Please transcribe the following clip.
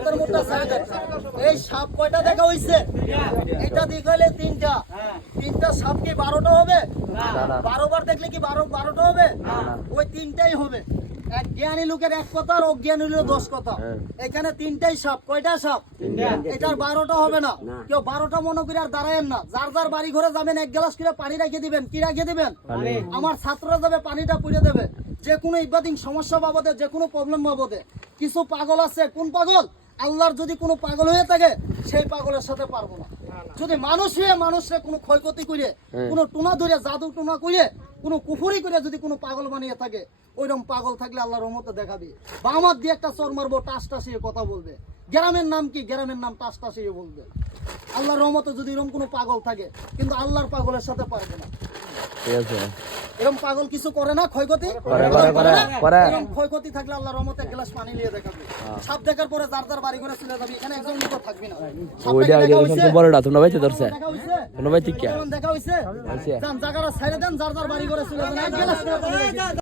হাতের মুঠটা সাইডে এই সাপ কয়টা দেখা হইছে এটা দেখাইলে তিনটা সাপ কি 12টা হবে 12 বার দেখলে কি 12টা হবে ওই তিনটাই হবে এক জ্ঞানী লোকের এক কথা আর অজ্ঞানী লোকের 10 কথা এখানে তিনটাই সাপ কয়টা সাপ এটার 12টা হবে না কেউ 12টা মনে করে আর দাঁড়ায়েন না যার যার বাড়ি ঘরে যাবেন এক গ্লাস করে পানি রেখে দিবেন কি রেখে দিবেন আমার ছাত্ররা যাবে পানিটা পুড়ে দেবে যে কোনো ইবাদিন সমস্যা বাবদে যে কোনো প্রবলেম বাবদে কিছু পাগল আছে কোন পাগল আল্লাহর যদি কোনো পাগল হয়ে থাকে সেই পাগলের সাথে পারবো না যদি মানুষ হয়ে মানুষের কোনো ক্ষয়ক্ষতি করে কোনো টুনা ধরে জাদু টুনা করে কোনো কুফুরি করে যদি কোনো পাগল বানিয়ে থাকে ওইরকম পাগল থাকলে আল্লাহর রহমতে দেখাবে বা আমার দিয়ে একটা চর মারবো টাস টাসিয়ে কথা বলবে গ্রামের নাম কি গ্রামের নাম টাস টাসিয়ে বলবে আল্লাহর রহমতে যদি এরকম কোনো পাগল থাকে কিন্তু আল্লাহর পাগলের সাথে পারবে না ঠিক আছে এরকম পাগল কিছু করে না ক্ষয়ক্ষতি এরকম ক্ষয়ক্ষতি থাকলে আল্লাহর রহমতে এক গ্লাস পানি নিয়ে দেখাবে সাপ দেখার পরে যার যার বাড়ি ঘরে চলে যাবে এখানে একজন লোক থাকবে না ওইটা আগে সবচেয়ে বড়টা তোমরা বাইতে ধরছে তোমরা বাইতে কি দেখা হইছে জায়গাটা ছেড়ে দেন যার যার বাড়ি ঘরে চলে যান এক গ্লাস